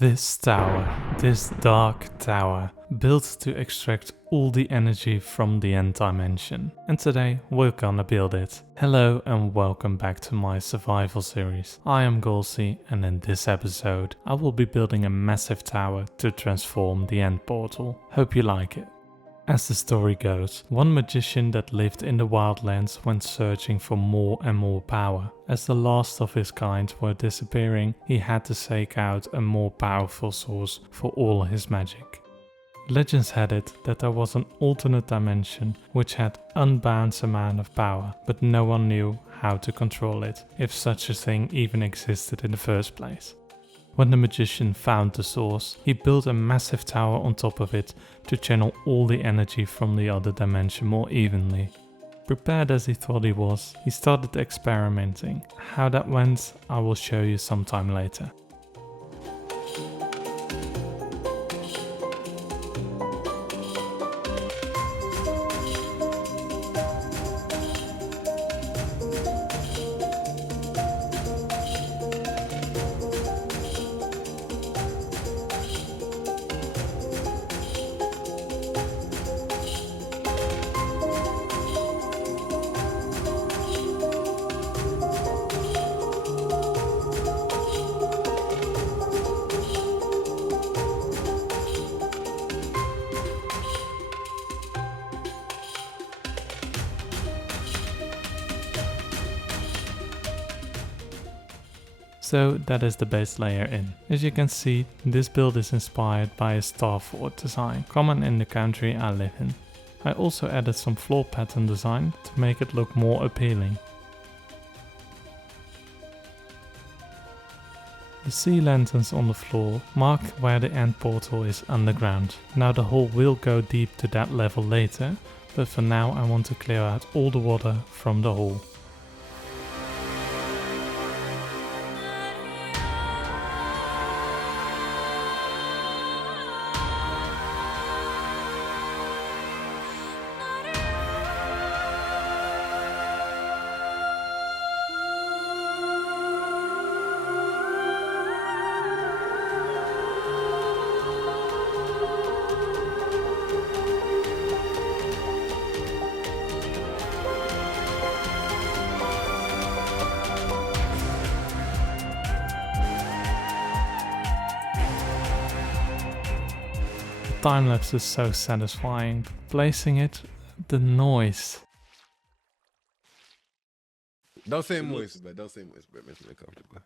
This tower, this dark tower, built to extract all the energy from the end dimension. And today we're gonna build it. Hello and welcome back to my survival series. I am Golsey, and in this episode I will be building a massive tower to transform the end portal. Hope you like it. As the story goes, one magician that lived in the wildlands went searching for more and more power. As the last of his kind were disappearing, he had to seek out a more powerful source for all his magic. Legends had it that there was an alternate dimension which had unbound amount of power, but no one knew how to control it, if such a thing even existed in the first place. When the magician found the source, he built a massive tower on top of it to channel all the energy from the other dimension more evenly. Prepared as he thought he was, he started experimenting. How that went, I will show you sometime later. So that is the base layer in. As you can see, this build is inspired by a star fort design, common in the country I live in. I also added some floor pattern design to make it look more appealing. The sea lanterns on the floor mark where the end portal is underground. Now the hole will go deep to that level later, but for now I want to clear out all the water from the hole. Time-lapse is so satisfying, but placing it, the noise. Don't say moist, but don't say moist, but makes me uncomfortable.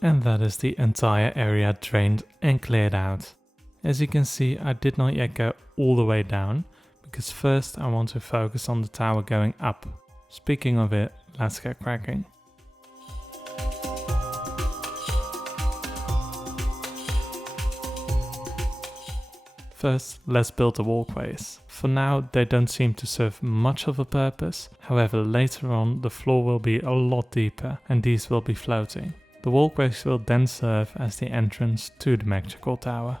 And that is the entire area drained and cleared out. As you can see, I did not yet go all the way down, because first I want to focus on the tower going up. Speaking of it, let's get cracking. First, let's build the walkways. For now, they don't seem to serve much of a purpose. However, later on, the floor will be a lot deeper and these will be floating. The walkways will then serve as the entrance to the magical tower.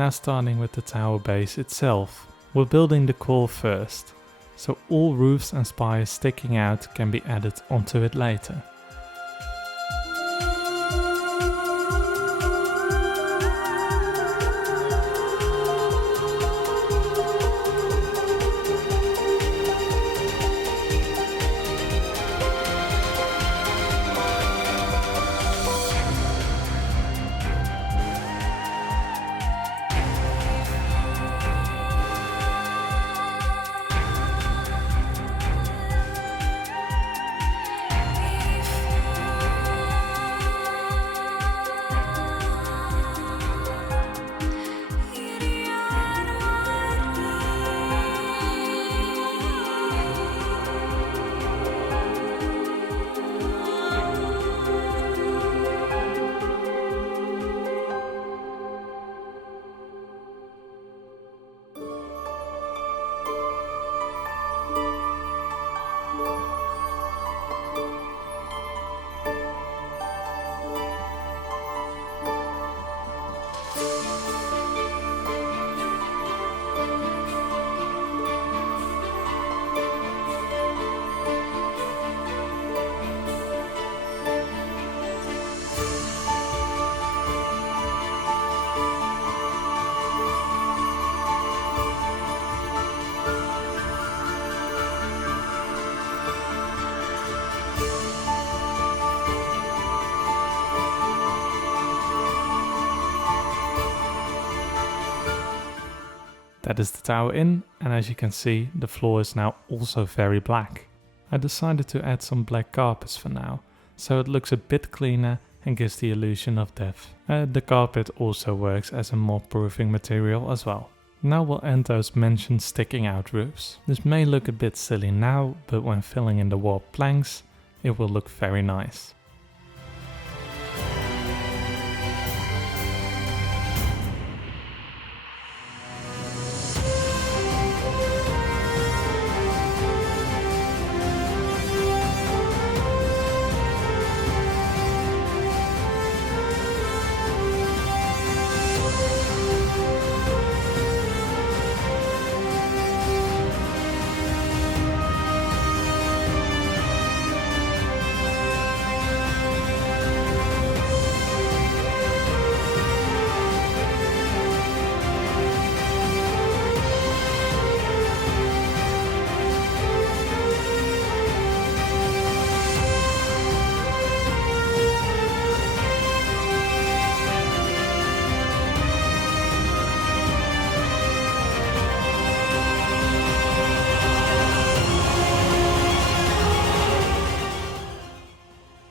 Now starting with the tower base itself. We're building the core first, so all roofs and spires sticking out can be added onto it later. That is the tower in, and as you can see, the floor is now also very black. I decided to add some black carpets for now, so it looks a bit cleaner and gives the illusion of depth. The carpet also works as a mob proofing material as well. Now we'll end those mentioned sticking out roofs. This may look a bit silly now, but when filling in the warped planks, it will look very nice.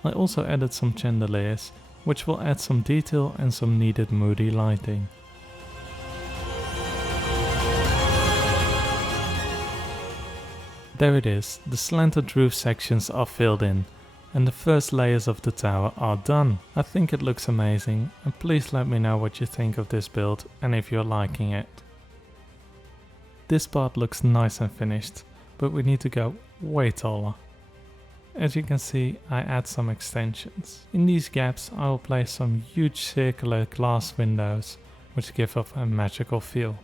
I also added some chandeliers, which will add some detail and some needed moody lighting. There it is, the slanted roof sections are filled in, and the first layers of the tower are done. I think it looks amazing, and please let me know what you think of this build and if you're liking it. This part looks nice and finished, but we need to go way taller. As you can see, I add some extensions. In these gaps I will place some huge circular glass windows, which give off a magical feel.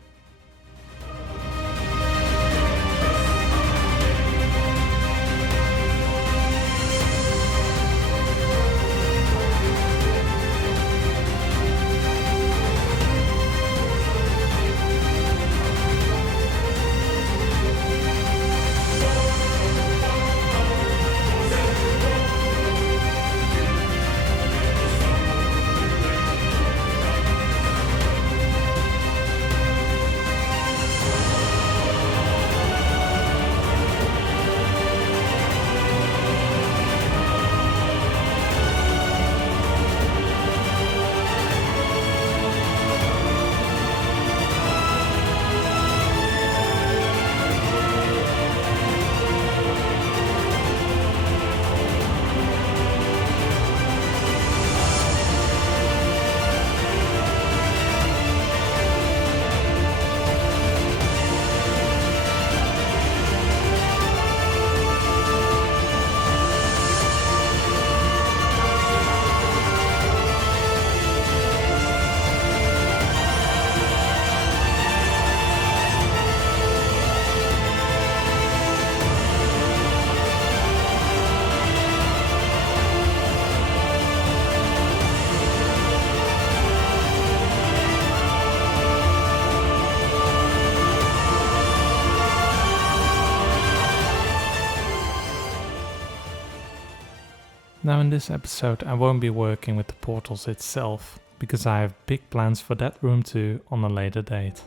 Now in this episode I won't be working with the portals itself, because I have big plans for that room too on a later date.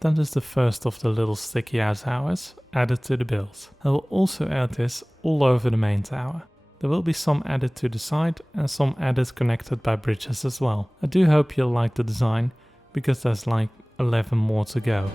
That is the first of the little sticky out towers added to the build. I will also add this all over the main tower. There will be some added to the side and some added connected by bridges as well. I do hope you'll like the design, because there's like 11 more to go.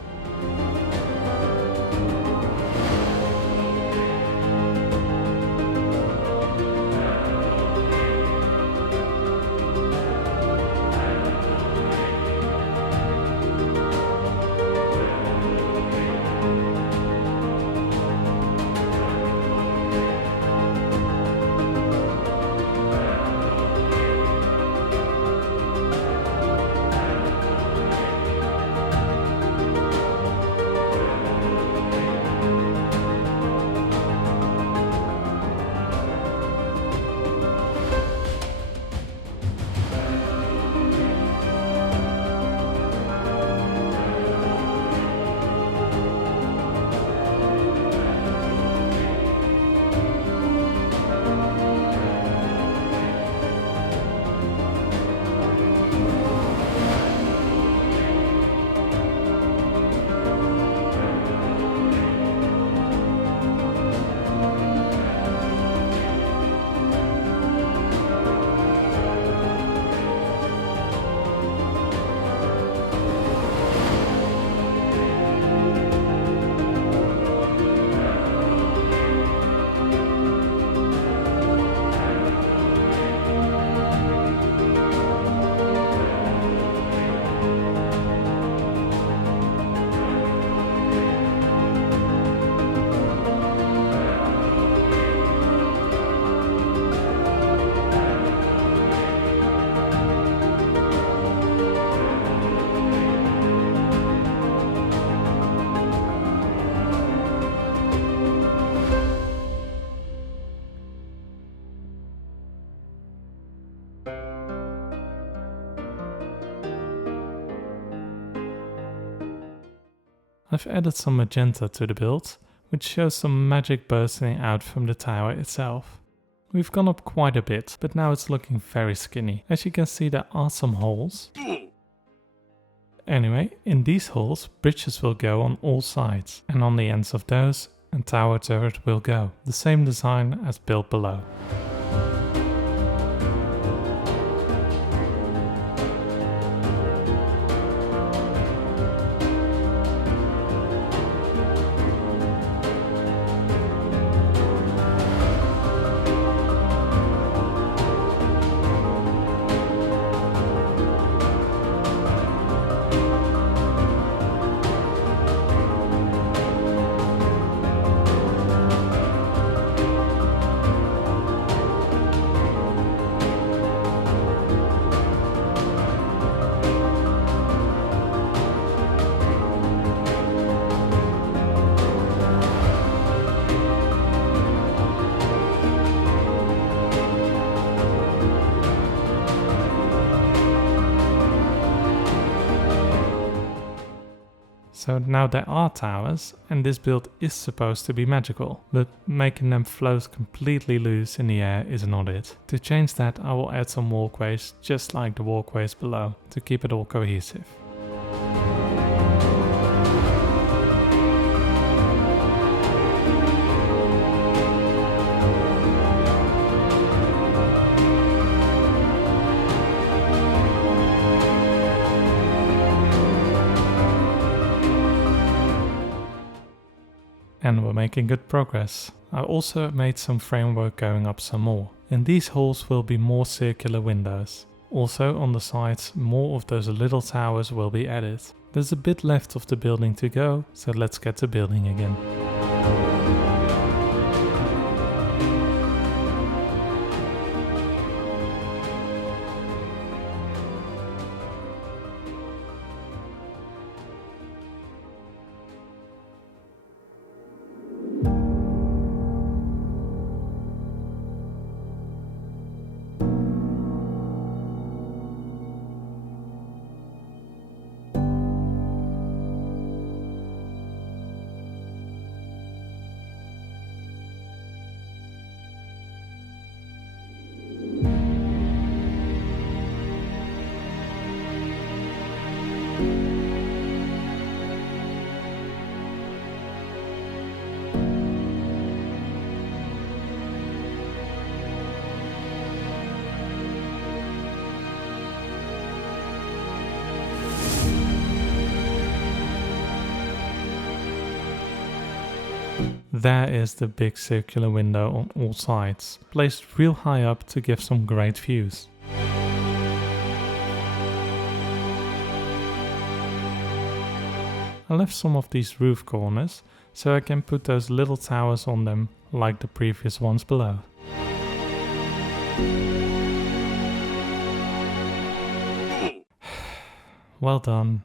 I've added some magenta to the build, which shows some magic bursting out from the tower itself. We've gone up quite a bit, but now it's looking very skinny. As you can see, there are some holes. Anyway, in these holes, bridges will go on all sides, and on the ends of those, a tower turret will go. The same design as built below. So now there are towers, and this build is supposed to be magical, but making them float completely loose in the air is not it. To change that, I will add some walkways, just like the walkways below, to keep it all cohesive. And we're making good progress. I also made some framework going up some more. In these halls will be more circular windows. Also on the sides, more of those little towers will be added. There's a bit left of the building to go, so let's get to building again. There is the big circular window on all sides, placed real high up to give some great views. I left some of these roof corners so I can put those little towers on them like the previous ones below. Well done.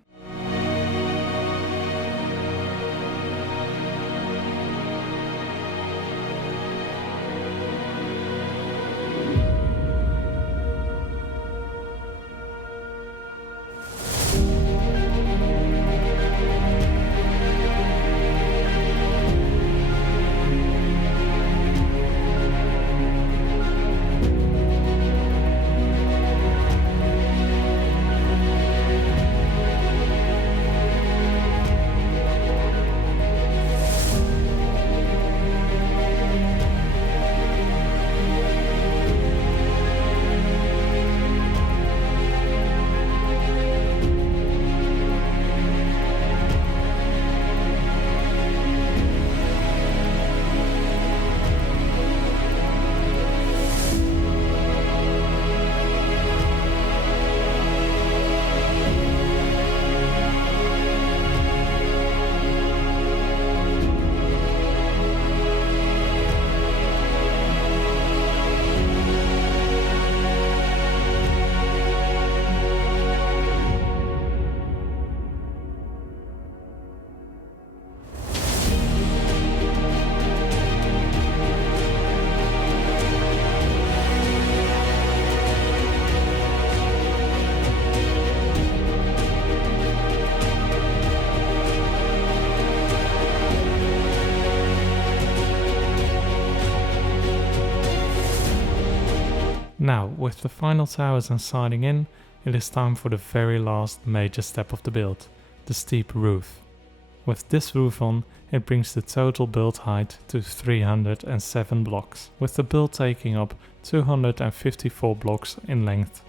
Now, with the final towers and siding in, it is time for the very last major step of the build, the steep roof. With this roof on, it brings the total build height to 307 blocks, with the build taking up 254 blocks in length.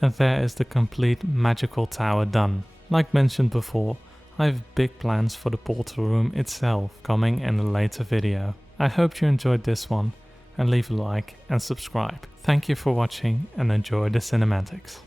And there is the complete magical tower done. Like mentioned before, I have big plans for the portal room itself coming in a later video. I hope you enjoyed this one and leave a like and subscribe. Thank you for watching and enjoy the cinematics.